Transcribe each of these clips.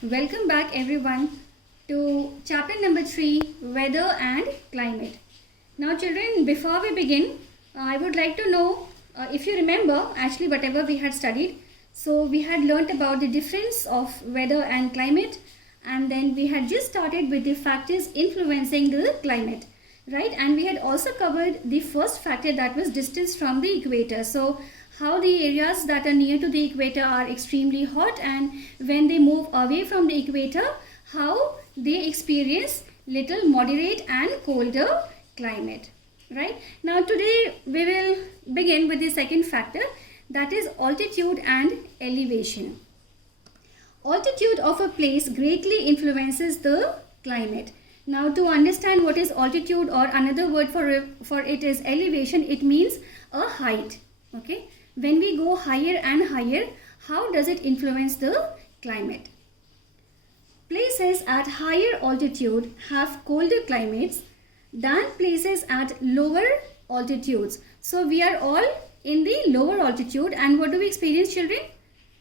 Welcome back everyone to chapter number 3, Weather and Climate. Now children, before we begin, I would like to know if you remember actually whatever we had studied. So we had learnt about the difference of weather and climate, and then we had just started with the factors influencing the climate, right? And we had also covered the first factor, that was distance from the equator. So how the areas that are near to the equator are extremely hot, and when they move away from the equator, how they experience little moderate and colder climate, right? Now today we will begin with the second factor, that is altitude and elevation. Altitude of a place greatly influences the climate. Now to understand what is altitude, or another word for it is elevation, it means a height. Okay, when we go higher and higher, how does it influence the climate? Places at higher altitude have colder climates than places at lower altitudes. So we are all in the lower altitude, and what do we experience, children?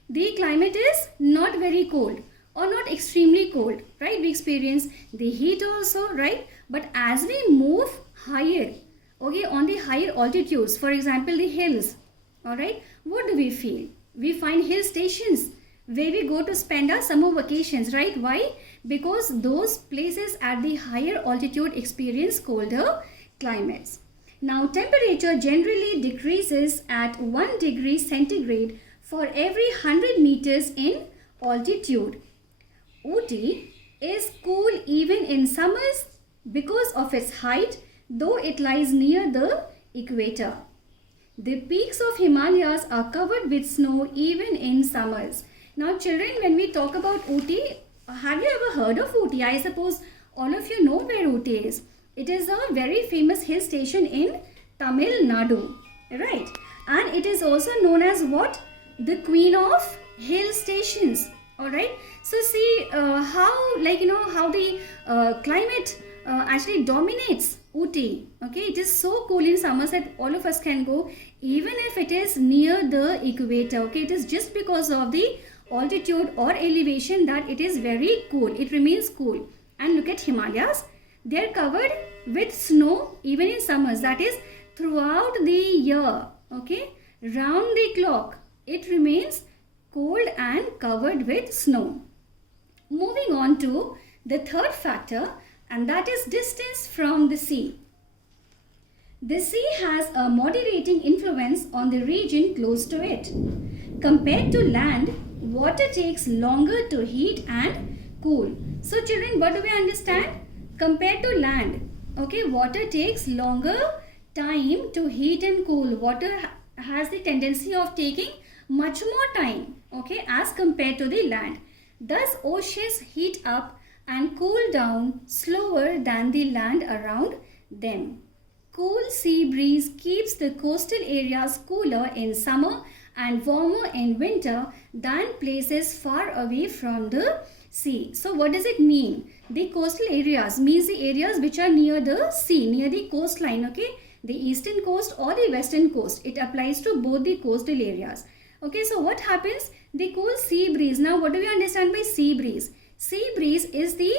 The climate is not very cold or not extremely cold, right? We experience the heat also, right? But as we move higher, okay, on the higher altitudes, for example the hills, all right, what do we feel? We find hill stations where we go to spend our summer vacations, right? Why? Because those places at the higher altitude experience colder climates. Now temperature generally decreases at 1 degree centigrade for every 100 meters in altitude. Ooty is cool even in summers because of its height, though it lies near the equator. The peaks of Himalayas are covered with snow even in summers. Now children, when we talk about Ooty, have you ever heard of Ooty? I suppose all of you know where Ooty is. It is a very famous hill station in Tamil Nadu, right? And it is also known as what? The queen of hill stations, all right? So see how the climate actually dominates Ooty. Okay, it is so cool in summers that all of us can go, even if it is near the equator. Okay, it is just because of the altitude or elevation that it is very cool. It remains cool. And look at Himalayas, they are covered with snow even in summers, that is throughout the year. Okay, round the clock it remains cold and covered with snow. Moving on to the third factor, and that is distance from the sea. The sea has a moderating influence on the region close to it. Compared to land, water takes longer to heat and cool. So children, what do we understand? Compared to land, okay, water takes longer time to heat and cool. Water has the tendency of taking much more time, okay, as compared to the land. Thus oceans heat up and cool down slower than the land around them. Cool sea breeze keeps the coastal areas cooler in summer and warmer in winter than places far away from the sea. So what does it mean? The coastal areas means the areas which are near the sea, near the coastline, okay, the eastern coast or the western coast. It applies to both the coastal areas. Okay, so what happens? The cool sea breeze. Now what do we understand by sea breeze? Sea breeze is the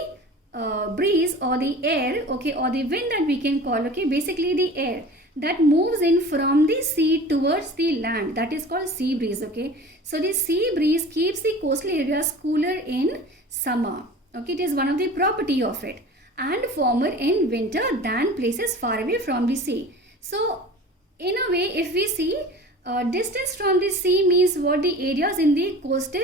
breeze or the air, okay, or the wind that we can call, okay, basically the air that moves in from the sea towards the land, that is called sea breeze. Okay, so the sea breeze keeps the coastal areas cooler in summer. Okay, it is one of the property of it, and warmer in winter than places far away from the sea. So in a way, if we see distance from the sea means what? The areas in the coastal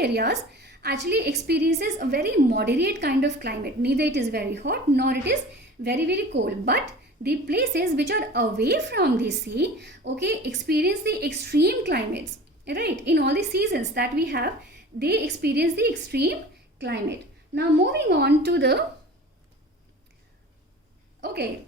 areas actually experiences a very moderate kind of climate. Neither it is very hot nor it is very cold. But the places which are away from the sea, okay, experience the extreme climates, right? In all the seasons that we have, they experience the extreme climate. Now moving on to the, okay,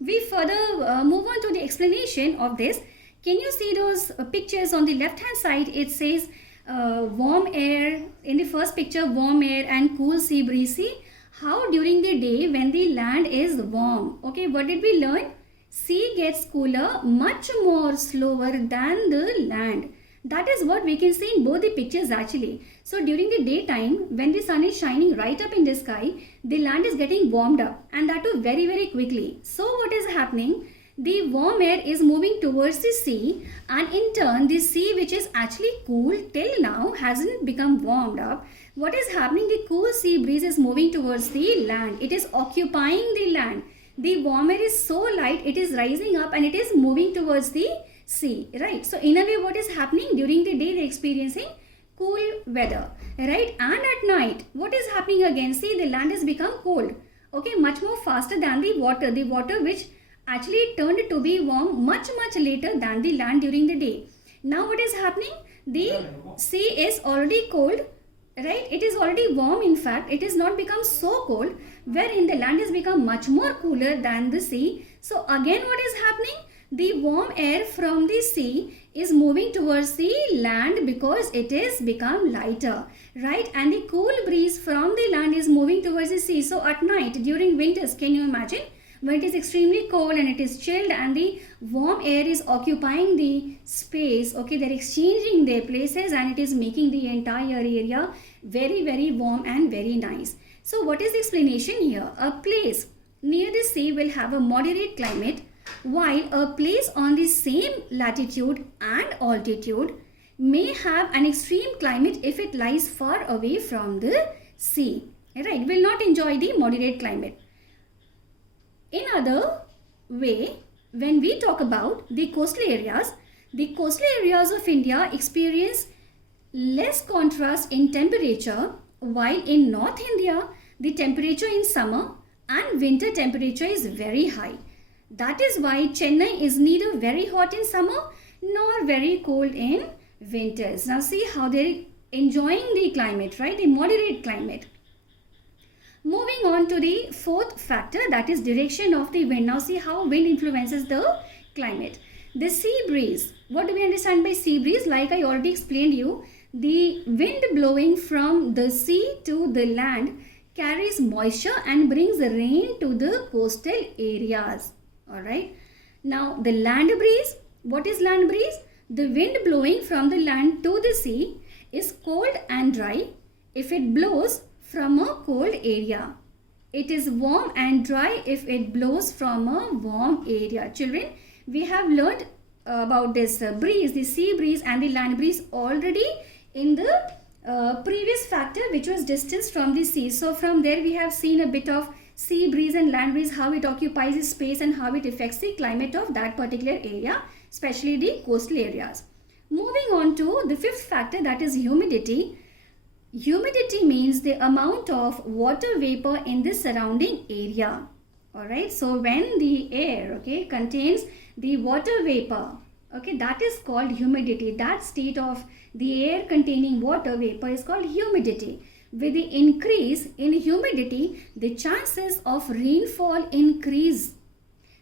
we further move on to the explanation of this. Can you see those pictures on the left hand side? It says warm air. In the first picture, warm air and cool sea breeze. See how during the day when the land is warm, okay, what did we learn? Sea gets cooler much more slower than the land. That is what we can see in both the pictures actually. So during the daytime, when the sun is shining right up in the sky, the land is getting warmed up, and that too very, very quickly. So what is happening? The warm air is moving towards the sea, and in turn the sea, which is actually cool till now, hasn't become warmed up. What is happening? The cool sea breeze is moving towards the land. It is occupying the land. The warm air is so light, it is rising up and it is moving towards the sea, right? So in a way, what is happening? During the day, they're experiencing cool weather, right? And at night, what is happening again? See, the land has become cold, okay, much more faster than the water which actually turned to be warm much later than the land during the day. Now what is happening? The sea is already cold, right? It is already warm. In fact, it has not become so cold, wherein the land has become much more cooler than the sea. So again, what is happening? The warm air from the sea is moving towards the land because it is become lighter, right? And the cool breeze from the land is moving towards the sea. So at night, during winters, can you imagine? When it is extremely cold and it is chilled and the warm air is occupying the space, okay, they're exchanging their places and it is making the entire area very, very warm and very nice. So what is the explanation here? A place near the sea will have a moderate climate, while a place on the same latitude and altitude may have an extreme climate if it lies far away from the sea, right? Will not enjoy the moderate climate. In other way, when we talk about the coastal areas of India experience less contrast in temperature, while in North India, the temperature in summer and winter temperature is very high. That is why Chennai is neither very hot in summer nor very cold in winters. Now see how they're enjoying the climate, right? The moderate climate. Moving on to the fourth factor, that is direction of the wind. Now see how wind influences the climate. The sea breeze. What do we understand by sea breeze? Like I already explained you, the wind blowing from the sea to the land carries moisture and brings rain to the coastal areas. Alright. Now the land breeze. What is land breeze? The wind blowing from the land to the sea is cold and dry if it blows from a cold area. It is warm and dry if it blows from a warm area. Children, we have learned about this breeze, the sea breeze and the land breeze already in the previous factor, which was distance from the sea. So from there we have seen a bit of sea breeze and land breeze, how it occupies the space and how it affects the climate of that particular area, especially the coastal areas. Moving on to the fifth factor, that is humidity. Humidity means the amount of water vapor in the surrounding area. Alright, so when the air, okay, contains the water vapor, okay, that is called humidity. That state of the air containing water vapor is called humidity. With the increase in humidity, the chances of rainfall increase.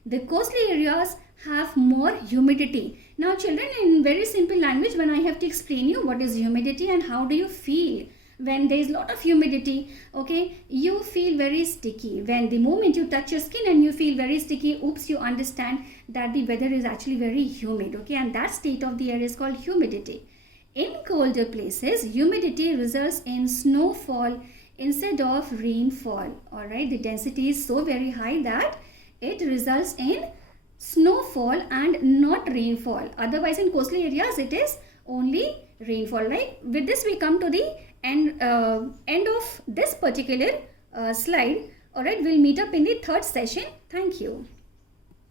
The coastal areas have more humidity. Now children, in very simple language, when I have to explain you what is humidity and how do you feel when there is a lot of humidity, okay, you feel very sticky. When the moment you touch your skin and you feel very sticky, oops, you understand that the weather is actually very humid, okay, and that state of the air is called humidity. In colder places, humidity results in snowfall instead of rainfall. Alright, the density is so very high that it results in snowfall and not rainfall. Otherwise, in coastal areas, it is only rainfall. Right? With this, we come to the end of this particular slide. Alright, we'll meet up in the third session. Thank you.